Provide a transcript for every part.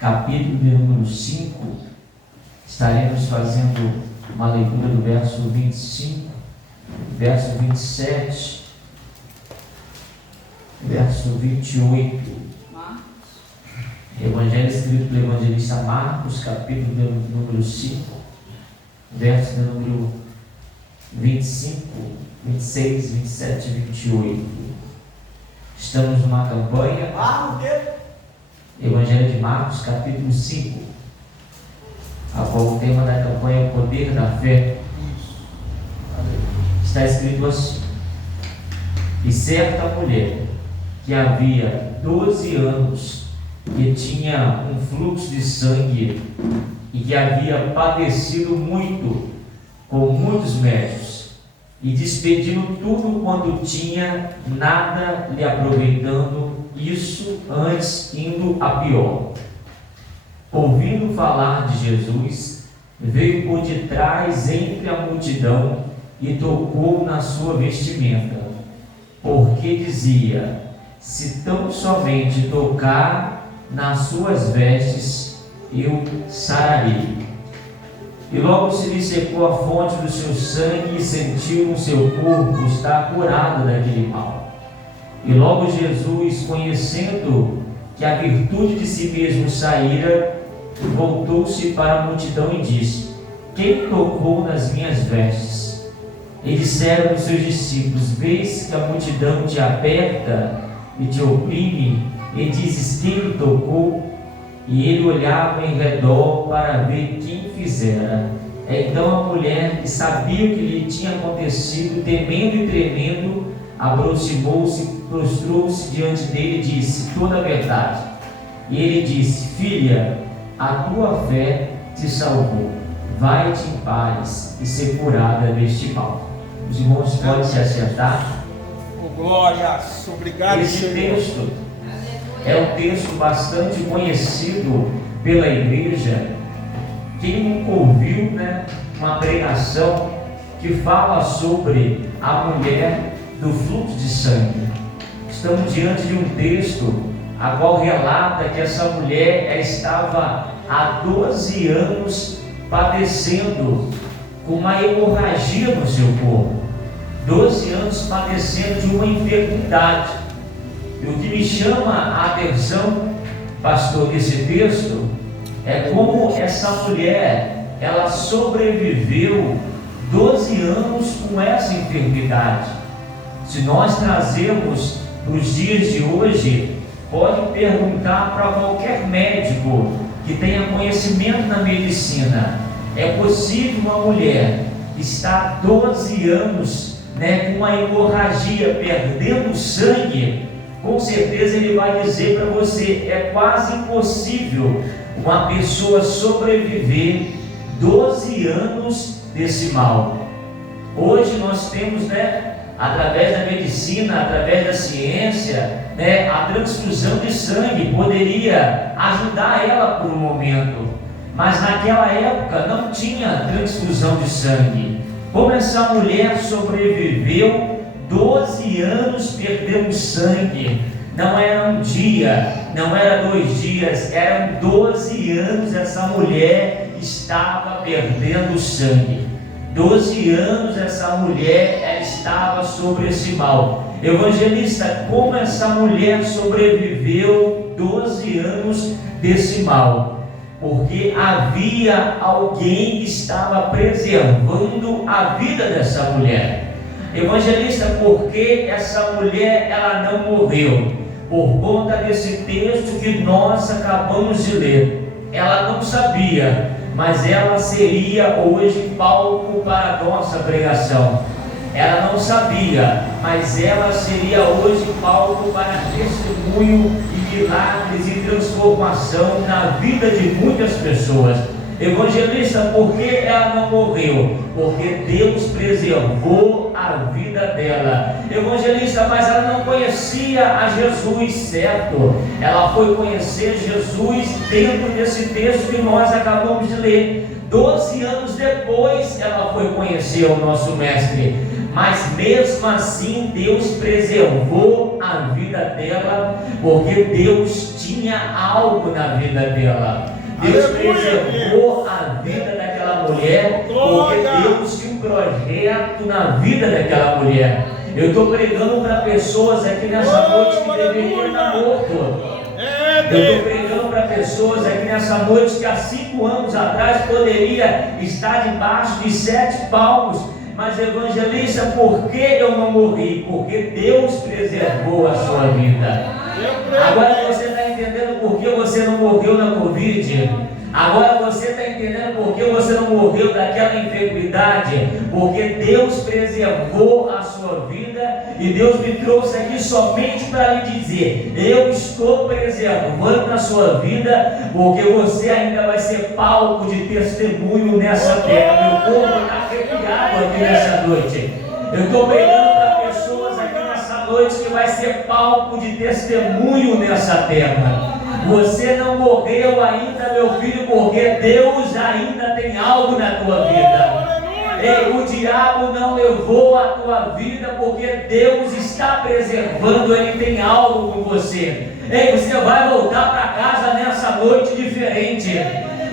capítulo de número 5, estaremos fazendo uma leitura do verso 25, verso 27, verso 28. Evangelho escrito pelo evangelista Marcos, capítulo de número 5, verso de número 25, 26, 27 e 28. Estamos numa campanha. Evangelho de Marcos, capítulo 5. O tema da campanha é o poder da fé. Está escrito assim: e certa mulher que havia 12 anos, que tinha um fluxo de sangue e que havia padecido muito com muitos médicos, e despedindo tudo quanto tinha, nada lhe aproveitando, isso antes indo a pior. Ouvindo falar de Jesus, veio por detrás entre a multidão e tocou na sua vestimenta, porque dizia: se tão somente tocar nas suas vestes, eu sararei. E logo se lhe secou a fonte do seu sangue e sentiu no seu corpo estar curado daquele mal. E logo Jesus, conhecendo que a virtude de si mesmo saíra, voltou-se para a multidão e disse: quem tocou nas minhas vestes? E disseram os seus discípulos: vês que a multidão te aperta e te oprime, e dizes: quem lhe tocou? E ele olhava em redor para ver quem fizera. Então a mulher, que sabia o que lhe tinha acontecido, temendo e tremendo, aproximou-se, prostrou-se diante dele e disse toda a verdade. E ele disse: filha, a tua fé te salvou, vai-te em paz e ser curada deste mal. Os irmãos podem se assentar. Glória, obrigado. Esse texto é um texto bastante conhecido pela igreja. Quem nunca ouviu, uma pregação que fala sobre a mulher do fluxo de sangue? Estamos diante de um texto a qual relata que essa mulher estava há 12 anos padecendo com uma hemorragia no seu corpo, 12 anos padecendo de uma enfermidade. E o que me chama a atenção, pastor, desse texto é como essa mulher, ela sobreviveu 12 anos com essa enfermidade. Se nós trazemos para os dias de hoje, pode perguntar para qualquer médico que tenha conhecimento na medicina: é possível uma mulher estar 12 anos com uma hemorragia, perdendo sangue? Com certeza ele vai dizer para você: é quase impossível uma pessoa sobreviver 12 anos desse mal. Hoje nós temos, através da medicina, através da ciência, a transfusão de sangue poderia ajudar ela por um momento, mas naquela época não tinha transfusão de sangue. Como essa mulher sobreviveu 12 anos perdendo sangue? Não era um dia, não era 2 dias, eram 12 anos. Essa mulher estava perdendo sangue. 12 anos essa mulher, ela estava sobre esse mal. Evangelista, como essa mulher sobreviveu 12 anos desse mal? Porque havia alguém que estava preservando a vida dessa mulher. Evangelista, por que essa mulher ela não morreu? Por conta desse texto que nós acabamos de ler. Ela não sabia, mas ela seria hoje palco para a nossa pregação. Ela não sabia, mas ela seria hoje palco para testemunho e milagres e transformação na vida de muitas pessoas. Evangelista, por que ela não morreu? Porque Deus preservou a vida dela. Evangelista, mas ela não conhecia a Jesus, certo? Ela foi conhecer Jesus dentro desse texto que nós acabamos de ler. 12 anos depois ela foi conhecer o nosso mestre. Mas mesmo assim Deus preservou a vida dela, porque Deus tinha tinha algo na vida dela. Deus preservou a vida daquela mulher, porque Deus tinha um projeto na vida daquela mulher. Eu estou pregando para pessoas aqui nessa noite que deveriam estar morto. Eu estou pregando para pessoas aqui nessa noite que há 5 anos atrás poderia estar debaixo de 7 palmos. Mas evangelista, por que eu não morri? Porque Deus preservou a sua vida. Agora você está entendendo por que você não morreu na Covid? Agora você está entendendo por que você não morreu daquela enfermidade? Porque Deus preservou a sua vida e Deus me trouxe aqui somente para lhe dizer: eu estou preservando a sua vida, porque você ainda vai ser palco de testemunho nessa terra. Meu corpo está arrepiado aqui nessa noite. Eu estou pregando para pessoas aqui nessa noite que vai ser palco de testemunho nessa terra. Você não morreu ainda, meu filho, porque Deus ainda tem algo na tua vida. Ei, o diabo não levou a tua vida, porque Deus está preservando, Ele tem algo com você. Ei, você vai voltar para casa nessa noite diferente.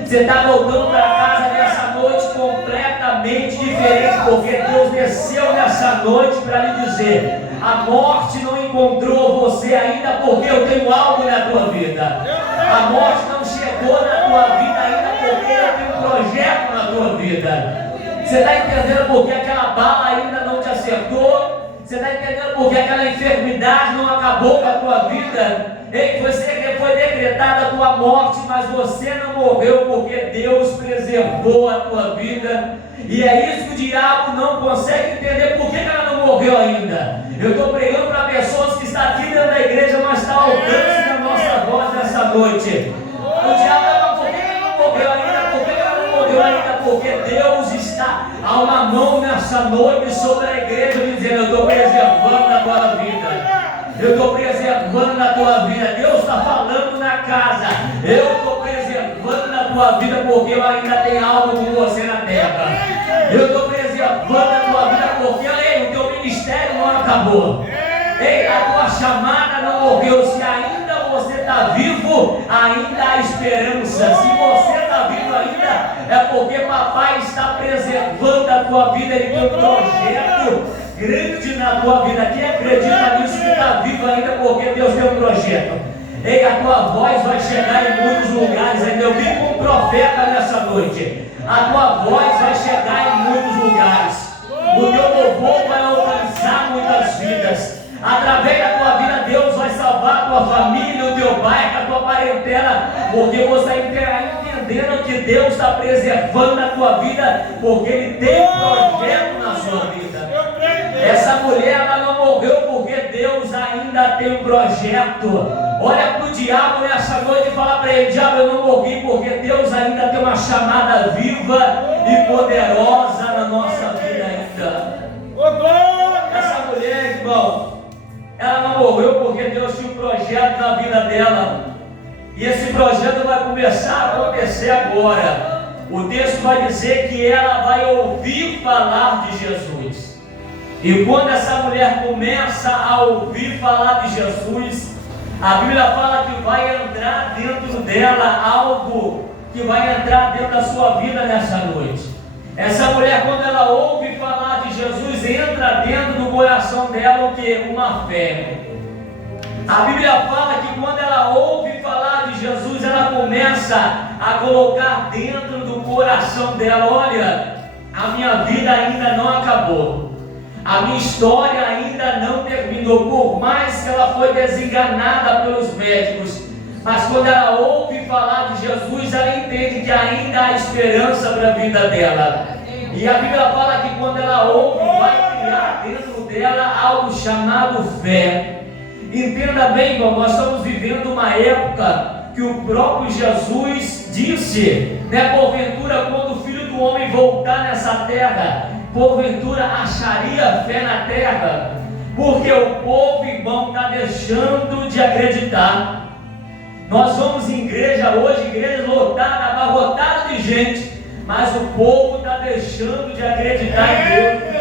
Você está voltando para casa nessa noite completamente diferente, porque Deus desceu nessa noite para lhe dizer: a morte não encontrou você ainda, porque eu tenho algo na tua vida. A morte não chegou na tua vida ainda, porque eu tenho um projeto na tua vida. Você está entendendo porque aquela bala ainda não te acertou? Você está entendendo porque aquela enfermidade não acabou com a tua vida? Ei, você foi decretada a tua morte, mas você não morreu, porque Deus preservou a tua vida. E é isso que o diabo não consegue entender, por que ela não morreu ainda. Eu estou pregando para pessoas que estão aqui dentro da igreja, mas está ao alcance da nossa voz nessa noite. O diabo não, por que ela não morreu ainda? Por que ela não morreu ainda? Porque Deus está a uma mão nessa noite sobre a igreja, dizendo: eu estou preservando a tua vida. Eu estou preservando a tua vida. Deus está falando na casa: eu estou preservando a tua vida, porque eu ainda tenho algo com você na terra. Eu estou preservando a tua vida, porque ei, o teu ministério não acabou. Ei, a tua chamada não morreu. Se ainda você está vivo, ainda há esperança. Se você está vivo ainda, é porque papai está preservando a tua vida. Ele tem um projeto grande na tua vida. Quem acredita nisso que está vivo ainda, porque Deus tem um projeto. Ei, a tua voz vai chegar em muitos lugares ainda. Eu vim com um profeta nessa noite. A tua voz vai chegar em muitos lugares. O teu louvor vai alcançar muitas vidas. Através da tua vida, Deus vai salvar a tua família, o teu bairro, a tua parentela, porque você está entendendo que Deus está preservando a tua vida, porque Ele tem um projeto na sua vida. Essa mulher, ela não morreu porque Deus ainda tem um projeto. Olha para o diabo nessa noite e fala para ele: diabo, eu não morri, porque Deus ainda tem uma chamada viva e poderosa na nossa vida ainda. Essa mulher, irmão, ela não morreu porque Deus tinha um projeto na vida dela. E esse projeto vai começar a acontecer agora. O texto vai dizer que ela vai ouvir falar de Jesus. E quando essa mulher começa a ouvir falar de Jesus, a Bíblia fala que vai entrar dentro dela algo que vai entrar dentro da sua vida nessa noite. Essa mulher, quando ela ouve falar de Jesus, entra dentro do coração dela o que? Uma fé. A Bíblia fala que quando ela ouve falar de Jesus, ela começa a colocar dentro do coração dela: olha, a minha vida ainda não acabou. A minha história ainda não terminou, por mais que ela foi desenganada pelos médicos. Mas quando ela ouve falar de Jesus, ela entende que ainda há esperança para a vida dela. E a Bíblia fala que quando ela ouve, vai criar dentro dela algo chamado fé. Entenda bem, irmão, nós estamos vivendo uma época que o próprio Jesus disse, porventura, quando o Filho do Homem voltar nessa terra, porventura acharia fé na terra, porque o povo, irmão, está deixando de acreditar. Nós vamos em igreja hoje, igreja lotada, abarrotada de gente, mas o povo está deixando de acreditar em Deus.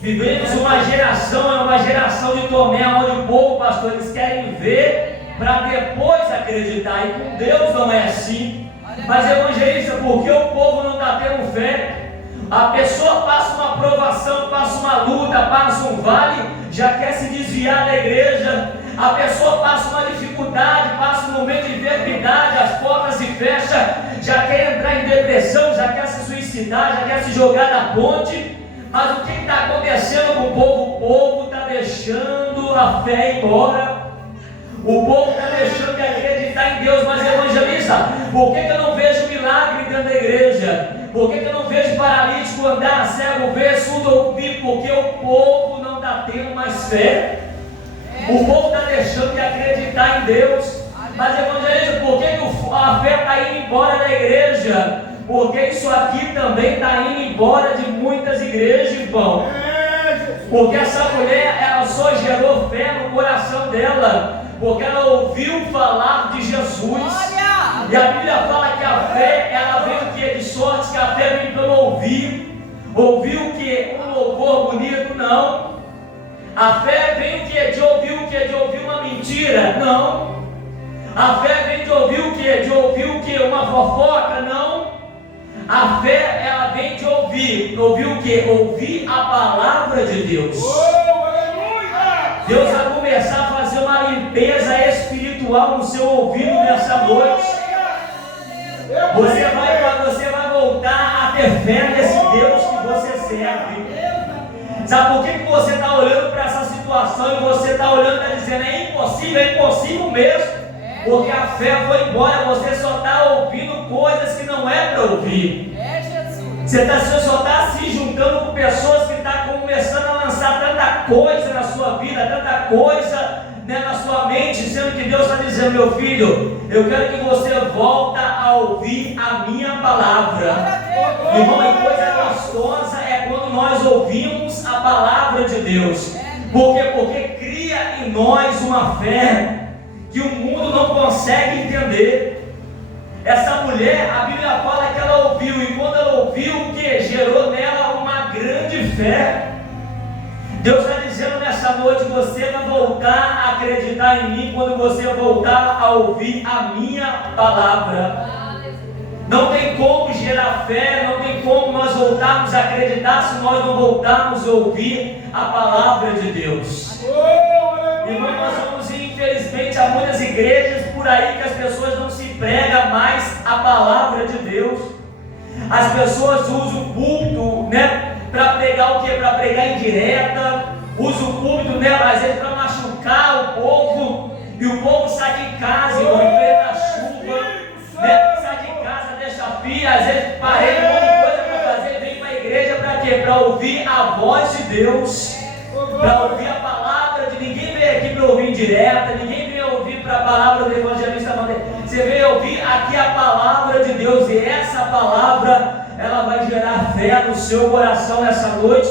Vivemos uma geração de Tomé, onde o povo, pastor, eles querem ver para depois acreditar. E com Deus não é assim. Mas evangelista, porque o povo não está tendo fé? A pessoa passa uma provação, passa uma luta, passa um vale, já quer se desviar da igreja. A pessoa passa uma dificuldade, passa um momento de enfermidade, as portas se fecham, já quer entrar em depressão, já quer se suicidar, já quer se jogar da ponte. Mas o que está acontecendo com o povo? O povo está deixando a fé ir embora. O povo está deixando de acreditar em Deus. Mas evangelista, por que eu não vejo milagre dentro da igreja? Por que eu não vejo paralítico andar, cego ver, surdo ouvir? Porque o povo não está tendo mais fé. O povo está deixando de acreditar em Deus. Mas evangelista, por que a fé está indo embora da igreja? Porque isso aqui também está indo embora de muitas igrejas, irmão. Porque essa mulher, ela só gerou fé no coração dela, porque ela ouviu falar de Jesus. E a Bíblia fala que a fé, ela vem o que? De sorte que a fé vem pelo ouvir. Ouvir o que? Um louvor bonito? Não. A fé vem o que? De ouvir o que? De ouvir uma mentira? Não. A fé vem de ouvir o que? De ouvir o que? Uma fofoca? Não. A fé, ela vem de ouvir. Ouvir o que? Ouvir a palavra de Deus. Deus vai começar a fazer uma limpeza espiritual no seu ouvido nessa noite. Você vai voltar a ter fé nesse Deus que você serve. Sabe por que você está olhando para essa situação e você está olhando e está dizendo é impossível mesmo? Porque a fé foi embora, você só está ouvindo coisas que não é para ouvir. Você só está se juntando com pessoas que estão começando a lançar tanta coisa na sua vida, tanta coisa, né, na sua mente, sendo que Deus está dizendo: meu filho, eu quero que você volte a ouvir a minha palavra. Irmão, a coisa gostosa é quando nós ouvimos a palavra de Deus. Por quê? Porque cria em nós uma fé que o mundo não consegue entender. Essa mulher, a Bíblia fala que ela ouviu, e quando ela ouviu, o que? Gerou nela uma grande fé. Deus está dizendo nessa noite: você vai voltar a acreditar em mim quando você voltar a ouvir a minha palavra. Não tem como gerar fé, não tem como nós voltarmos a acreditar se nós não voltarmos a ouvir a palavra de Deus. Irmão, nós vamos, infelizmente, a muitas igrejas por aí que as pessoas não se pregam mais a palavra de Deus. As pessoas usam o púlpito, né, para pregar o que? Para pregar indireta. Usam o púlpito, né, às vezes para machucar o povo. E o povo sai de casa, irmão, em plena chuva, né, sai de casa, deixa a filha, às vezes parei um monte de coisa para fazer, vem para a igreja para quê? Para ouvir a voz de Deus, para ouvir a palavra de ninguém. Veio aqui para ouvir indireta, ninguém veio ouvir para a palavra do evangelista. Você veio ouvir aqui a palavra de Deus, e essa palavra, ela vai gerar fé no seu coração nessa noite,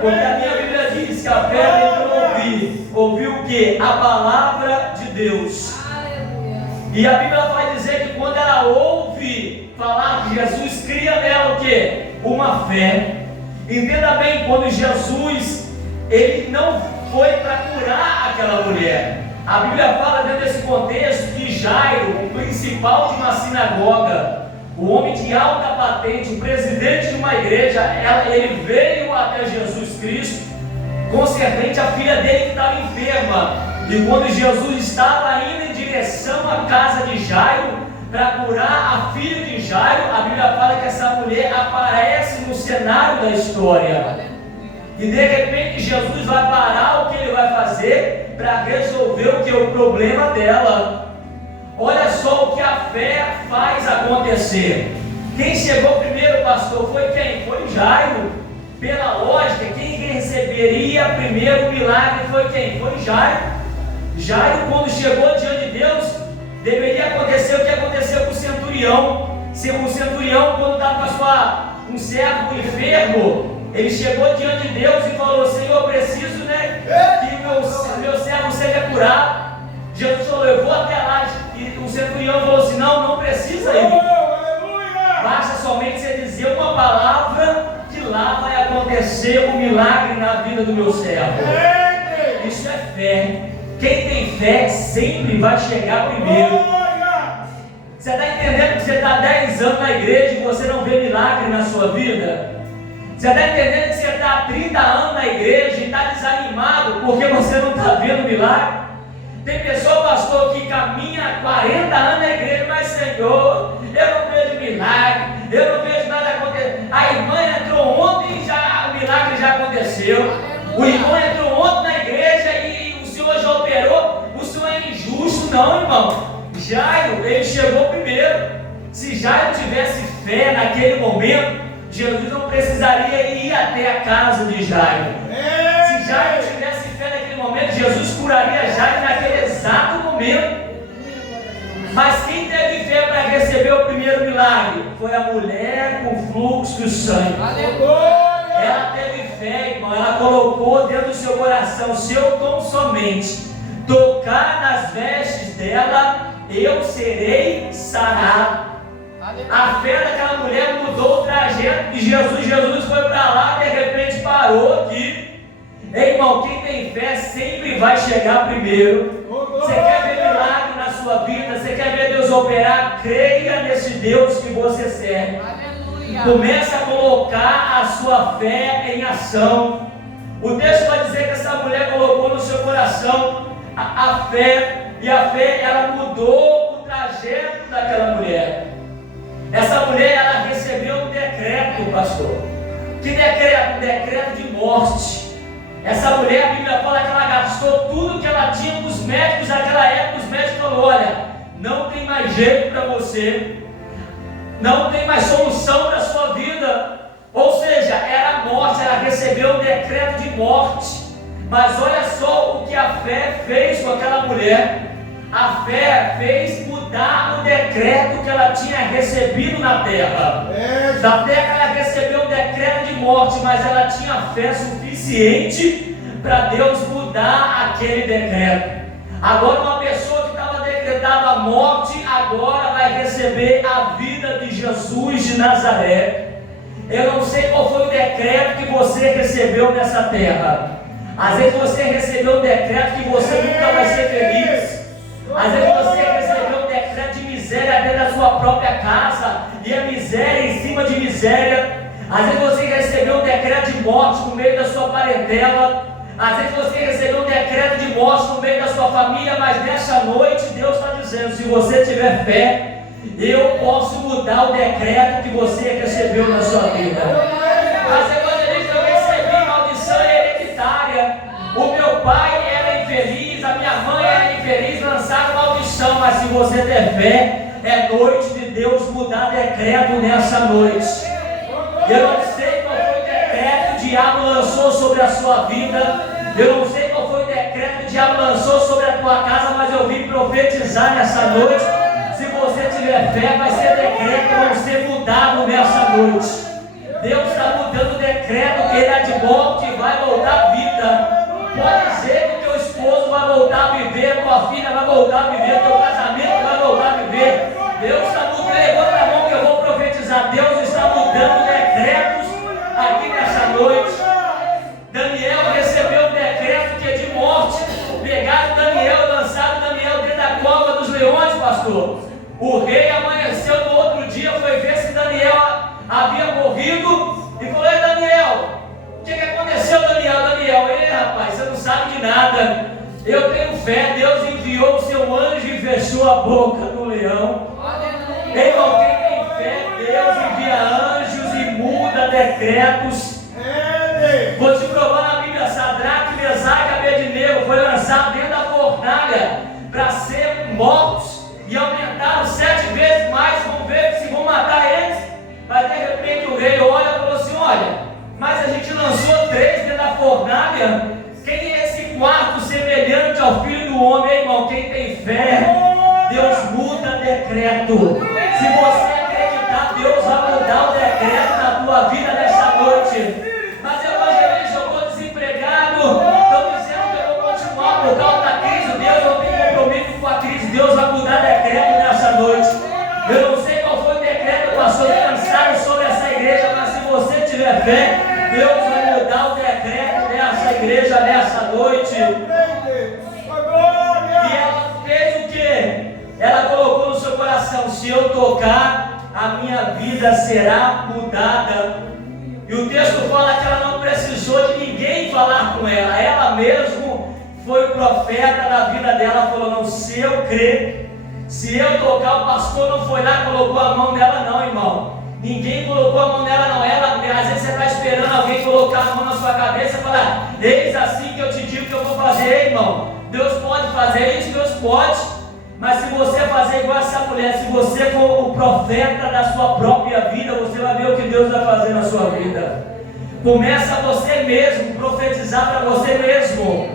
porque a minha Bíblia diz que a fé vem para ouvir. Ouvir o que? A palavra de Deus. E a Bíblia vai dizer que quando ela ouve falar de Jesus, cria nela o que? Uma fé. Entenda bem, quando Jesus, ele não foi para curar aquela mulher. A Bíblia fala dentro desse contexto que Jairo, o principal de uma sinagoga, o homem de alta patente, o presidente de uma igreja, ele veio até Jesus Cristo concernente a filha dele que estava enferma. E quando Jesus estava indo em direção à casa de Jairo para curar a filha de Jairo, a Bíblia fala que essa mulher aparece no cenário da história. E de repente Jesus vai parar o que ele vai fazer para resolver o que é o problema dela. Olha só o que a fé faz acontecer. Quem chegou primeiro, pastor, foi quem? Foi Jairo. Pela lógica, quem receberia primeiro o milagre foi quem? Foi Jairo. Jairo, quando chegou diante de Deus, deveria acontecer o que aconteceu com o centurião. O centurião, quando estava com um servo enfermo, ele chegou diante de Deus e falou: Senhor, eu preciso, né, que o meu servo seja curado. Jesus falou: eu vou até lá. E o centurião falou assim: não precisa ir. Basta somente você dizer uma palavra, que lá vai acontecer um milagre na vida do meu servo. Isso é fé. Quem tem fé sempre vai chegar primeiro. Você está entendendo que você está há 10 anos na igreja e você não vê milagre na sua vida? Você está entendendo que você está há 30 anos na igreja e está desanimado porque você não está vendo milagre? Tem pessoa, pastor, que caminha há 40 anos na igreja, mas Senhor, eu não vejo milagre, eu não vejo nada acontecer. A irmã entrou ontem e o milagre já aconteceu. O irmão entrou ontem na igreja e o Senhor já operou. O Senhor é injusto, não, irmão. Jairo, ele chegou primeiro. Se Jairo tivesse fé naquele momento, Jesus não precisaria ir até a casa de Jairo. Se Jairo tivesse fé naquele momento, Jesus curaria Jairo naquele exato momento. Mas quem teve fé para receber o primeiro milagre foi a mulher com fluxo de sangue. Ela teve fé, irmão. Ela colocou dentro do seu coração: se eu tão somente tocar nas vestes dela, eu serei sarado. A fé daquela mulher mudou o trajeto de Jesus. Jesus foi para lá, de repente parou aqui. Ei, irmão, quem tem fé sempre vai chegar primeiro. Você quer ver milagre na sua vida? Você quer ver Deus operar? Creia nesse Deus que você serve. Aleluia. Comece a colocar a sua fé em ação. O texto vai dizer que essa mulher colocou no seu coração a fé. E a fé, ela mudou o trajeto daquela mulher. Essa mulher, ela recebeu um decreto, pastor. Que decreto? Um decreto de morte. Essa mulher, a Bíblia fala que ela gastou tudo que ela tinha com os médicos naquela época. Os médicos falaram: olha, não tem mais jeito para você, não tem mais solução para a sua vida. Ou seja, era morte. Ela recebeu um decreto de morte. Mas olha só o que a fé fez com aquela mulher. A fé fez mudar o decreto que ela tinha recebido na terra. Na terra ela recebeu um decreto de morte, mas ela tinha fé suficiente para Deus mudar aquele decreto. Agora uma pessoa que estava decretada a morte, agora vai receber a vida de Jesus de Nazaré. Eu não sei qual foi o decreto que você recebeu nessa terra. Às vezes você recebeu um decreto que você nunca vai ser feliz. Às vezes você recebeu um decreto de miséria dentro da sua própria casa, e a miséria em cima de miséria. Às vezes você recebeu um decreto de morte no meio da sua parentela. Às vezes você recebeu um decreto de morte no meio da sua família. Mas nessa noite Deus está dizendo: se você tiver fé, eu posso mudar o decreto que você recebeu na sua vida. As evangelistas: eu recebi maldição hereditária. O meu pai era infeliz, a minha mãe era infeliz, lançaram maldição. Mas se você ter fé, é noite de Deus mudar decreto nessa noite. Eu não sei qual foi o decreto que o diabo lançou sobre a sua vida. Eu não sei qual foi o decreto que o diabo lançou sobre a tua casa, mas eu vim profetizar nessa noite. Se você tiver fé, vai ser decreto, vai ser mudado nessa noite. Deus está mudando o decreto que era de morte e vai voltar à vida. Pode ser que o teu esposo vai voltar a viver, tua filha vai voltar a viver, teu casamento vai voltar a viver. Deus está mudando. Levanta a mão que eu vou profetizar. Deus está mudando decretos aqui nessa noite. Daniel recebeu um decreto que é de morte. Pegaram Daniel, lançaram Daniel dentro da cova dos leões, pastor. O rei amanheceu no outro dia, foi ver se Daniel havia morrido e falou: ei, Daniel, o que aconteceu, Daniel? Daniel: ei, rapaz, você não sabe de nada. Eu tenho fé. Deus enviou o seu anjo e fechou a boca do leão. Ei, irmão, quem tem fé, Deus envia anjos e muda decretos. Vou te provar na Bíblia: Sadraque, Mesaque e Abednego foi lançado dentro da fornalha para ser mortos. E aumentaram 7 vezes mais. Vamos ver se vão matar eles. Mas de repente o rei olha e falou assim: olha, mas a gente lançou 3 dentro da fornalha. Quem é esse quarto semelhante ao Filho do Homem? Ei, irmão, quem tem fé, Deus muda decreto. Se você acreditar, Deus vai mudar o decreto na tua vida nesta noite. Mas evangelista, eu estou desempregado, estão dizendo que eu vou continuar por causa da crise. Deus não tem compromisso com a crise. Deus vai mudar decreto nessa noite. Eu não sei qual foi o decreto, pastor, que lançaram sobre essa igreja, mas se você tiver fé, Deus vai mudar o decreto dessa igreja nessa noite. tocar, a minha vida será mudada. E o texto fala que ela não precisou de ninguém falar com ela. Ela mesmo foi o profeta da vida dela. Falou: não, se eu crer, se eu tocar, o pastor não foi lá e colocou a mão nela não, irmão. Ninguém colocou a mão nela não. Ela, às vezes você está esperando alguém colocar a mão na sua cabeça e falar: eis assim que eu te digo que eu vou fazer, irmão. Deus pode fazer isso, Deus pode. Mas se você fazer igual essa mulher, se você for o profeta da sua própria vida, você vai ver o que Deus vai fazer na sua vida. Começa você mesmo, profetizar para você mesmo.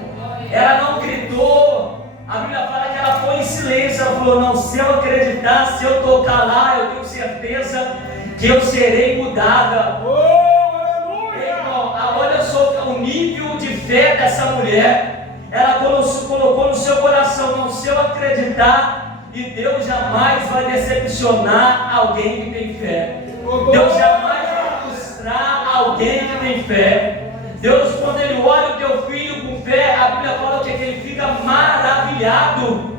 Ela não gritou. A Bíblia fala que ela foi em silêncio. Ela falou: não, se eu acreditar, se eu tocar lá, eu tenho certeza que eu serei mudada. Irmão, olha só o nível de fé dessa mulher. Ela colocou no seu coração: não, se eu acreditar, e Deus jamais vai decepcionar alguém que tem fé. Deus jamais vai frustrar alguém que tem fé. Deus, quando Ele olha o teu filho com fé, a Bíblia fala que ele fica maravilhado.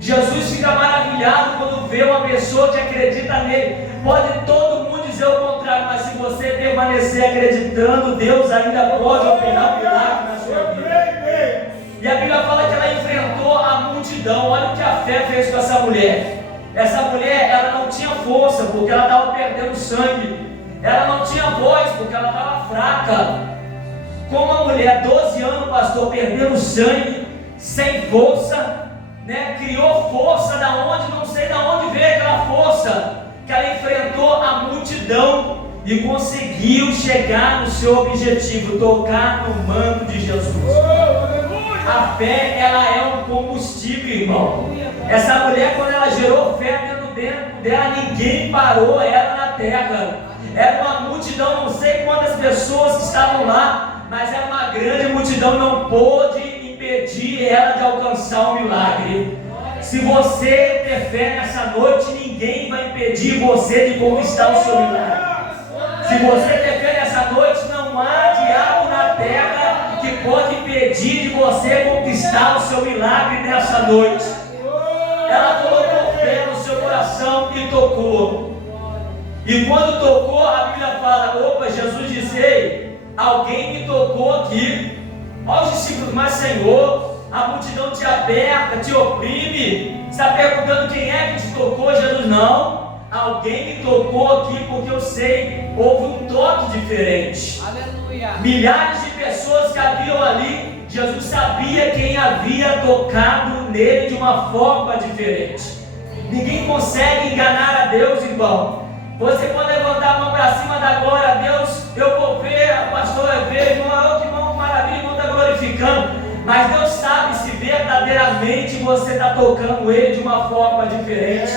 Jesus fica maravilhado quando vê uma pessoa que acredita nele. Pode todo mundo dizer o contrário, mas se você permanecer acreditando, Deus ainda pode operar milagre na sua vida. E a Bíblia fala que ela enfrentou a multidão. Olha o que a fé fez com essa mulher. Essa mulher, ela não tinha força, porque ela estava perdendo sangue. Ela não tinha voz, porque ela estava fraca. Como a mulher, 12 anos, pastor, perdendo sangue, sem força, né? Criou força da onde, não sei da onde veio aquela força, que ela enfrentou a multidão e conseguiu chegar no seu objetivo, tocar no manto de Jesus. A fé, ela é um combustível, irmão. Essa mulher, quando ela gerou fé dentro dela, ninguém parou ela na terra. Era uma multidão, não sei quantas pessoas estavam lá, mas era uma grande multidão, não pôde impedir ela de alcançar o milagre. Se você ter fé nessa noite, ninguém vai impedir você de conquistar o seu milagre. Se você ter fé nessa noite, não há diabo na terra que pode impedir de você conquistar o seu milagre nessa noite. Ela colocou fé no seu coração e tocou. E quando tocou, a Bíblia fala: opa, Jesus disse: ei, alguém me tocou aqui. Olha os discípulos: mas Senhor, a multidão te aperta, te oprime. Está perguntando quem é que te tocou? Jesus: não, alguém me tocou aqui porque eu sei, houve um toque diferente. Aleluia. Milhares de pessoas que haviam ali, Jesus sabia quem havia tocado nele de uma forma diferente. Ninguém consegue enganar a Deus, irmão. Você pode levantar a mão para cima da glória a Deus. Eu vou ver, a pastora vê, irmão, que irmão, maravilha, irmão, está glorificando. Mas Deus sabe se verdadeiramente você está tocando Ele de uma forma diferente.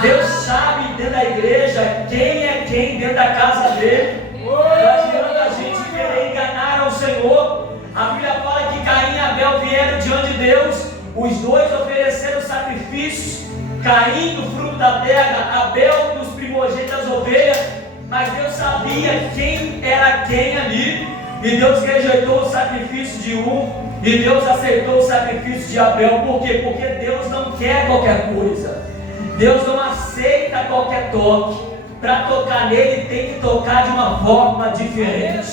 Deus sabe dentro da igreja quem é quem dentro da casa dele. Não adianta a gente querer enganar ao Senhor. A Bíblia fala que Caim e Abel vieram diante de Deus. Os dois ofereceram sacrifícios. Caim do fruto da terra, Abel dos primogênitos das ovelhas. Mas Deus sabia quem era quem ali. E Deus rejeitou o sacrifício de um e Deus aceitou o sacrifício de Abel. Por quê? Porque Deus não quer qualquer coisa. Deus não aceita qualquer toque. Para tocar nele tem que tocar de uma forma diferente.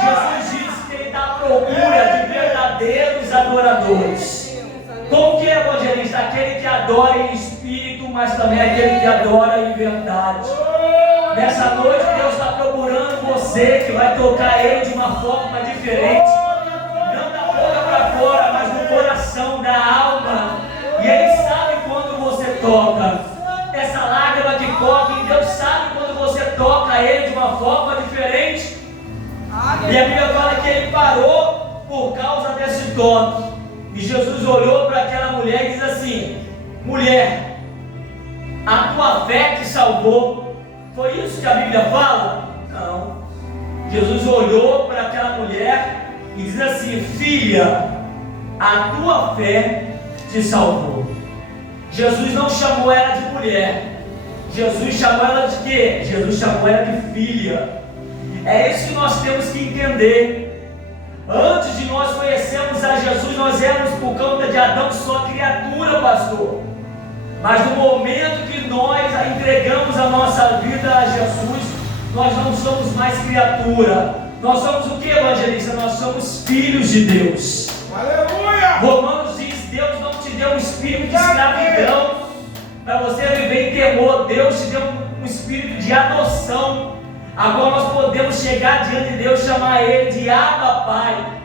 Jesus disse que Ele está à procura de verdadeiros adoradores. Como que é, evangelista? Aquele que adora em espírito, mas também aquele que adora em verdade. Nessa noite Deus está procurando você que vai tocar Ele de uma forma diferente. Não da boca para fora, mas no coração, da alma. E Ele sabe quando você toca. Essa lágrima que corre, Deus sabe quando você toca Ele de uma forma diferente. E a Bíblia fala que Ele parou por causa desse toque. E Jesus olhou para aquela mulher e diz assim: mulher, a tua fé te salvou. Foi isso que a Bíblia fala? Não. Jesus olhou para aquela mulher e diz assim: filha, a tua fé te salvou. Jesus não chamou ela de mulher. Jesus chamou ela de quê? Jesus chamou ela de filha. É isso que nós temos que entender. Antes de nós conhecermos a Jesus, nós éramos, por conta de Adão, só criatura, pastor. Mas no momento que nós entregamos a nossa vida a Jesus, nós não somos mais criatura. Nós somos o que, evangelista? Nós somos filhos de Deus. Aleluia! Romanos diz: Deus não te deu um espírito de escravidão para você viver em temor. Deus te deu um espírito de adoção. Agora nós podemos chegar diante de Deus, chamar Ele de Abba, Pai.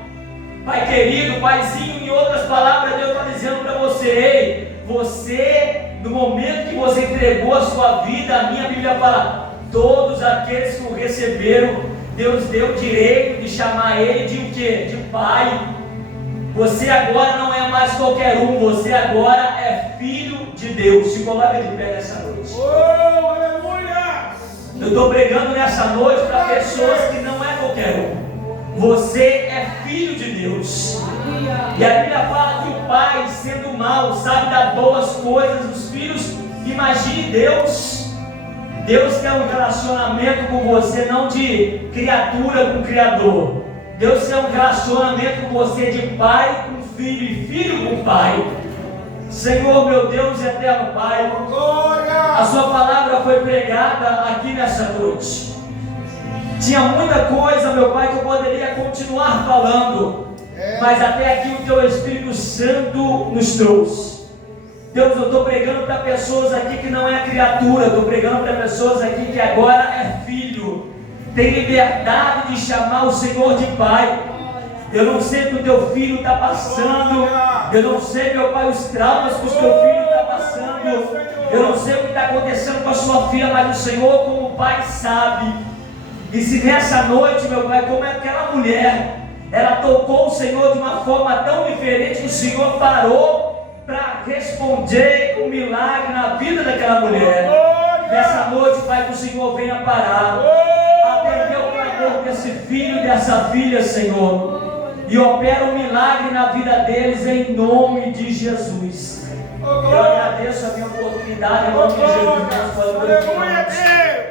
Pai querido, Paizinho. Em outras palavras, Deus está dizendo para você: ei, você, no momento que você entregou a sua vida, a minha Bíblia fala, todos aqueles que o receberam, Deus deu o direito de chamar Ele de o quê? De Pai. Você agora não é mais qualquer um, você agora é filho de Deus. Se coloca de pé nessa noite. Oh, aleluia! Eu estou pregando nessa noite para pessoas que não é qualquer um. Você é filho de Deus. E a Bíblia fala que o pai, sendo mau, sabe dar boas coisas aos filhos. Imagine Deus. Deus quer um relacionamento com você, não de criatura com criador. Deus quer um relacionamento com você de pai com filho e filho com pai. Senhor, meu Deus, eterno Pai, a sua palavra foi pregada aqui nessa noite. Tinha muita coisa, meu Pai, que eu poderia continuar falando, mas até aqui o Teu Espírito Santo nos trouxe. Deus, eu estou pregando para pessoas aqui que não é criatura, estou pregando para pessoas aqui que agora é filho, tem liberdade de chamar o Senhor de Pai. Eu não sei o que o teu filho está passando, eu não sei, meu Pai, os traumas que o teu filho está passando, eu não sei o que está acontecendo com a sua filha, mas o Senhor, como Pai, sabe. E se nessa noite, meu Pai, como aquela mulher, ela tocou o Senhor de uma forma tão diferente que o Senhor parou para responder um milagre na vida daquela mulher. Nessa noite, Pai, que o Senhor venha parar, atender o clamor desse filho e dessa filha, Senhor, e opera um milagre na vida deles em nome de Jesus. Eu agradeço a minha oportunidade em nome de Jesus. Aleluia, Deus!